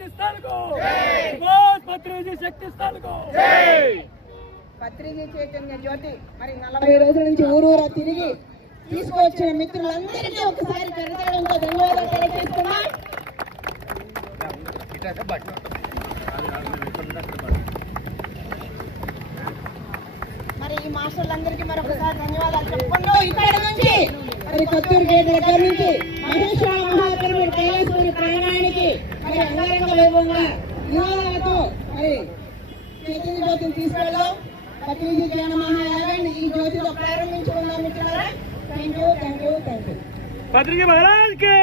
शक्ति स्थल को పత్రిజీ శక్తి స్థల్ को పత్రిజీ చైతన్య జ్యోతి మరి 40 రోజుల నుంచి ఊరూరా తిరిగి తీసుకొచ్చిన మిత్రులందరికీ ఒకసారి కరతాళంతో ధన్యవాదాలు తెలియజేస్తున్నాం. మరి ఈ మాస్టర్లందరికీ మరొకసారి ధన్యవాదాలు చెప్పుకుంటూ ఇక్కడ నుంచి మరి కొత్తూరు గేట్ దగ్గర నుంచి మహేశ్వర మహాకర్ముడు కైలాసపురి ప్రయాణానికి మరి అంగరంగ వైభవంగా నివాళులతో మరి చైతన్య జ్యోతిని తీసుకెళ్దాం. పత్రిజీ జన మహాయాగాన్ని ఈ జ్యోతితో ప్రారంభించుకున్నాం మిత్రులారా. Thank you thank you thank you. Patriji Maharaj కి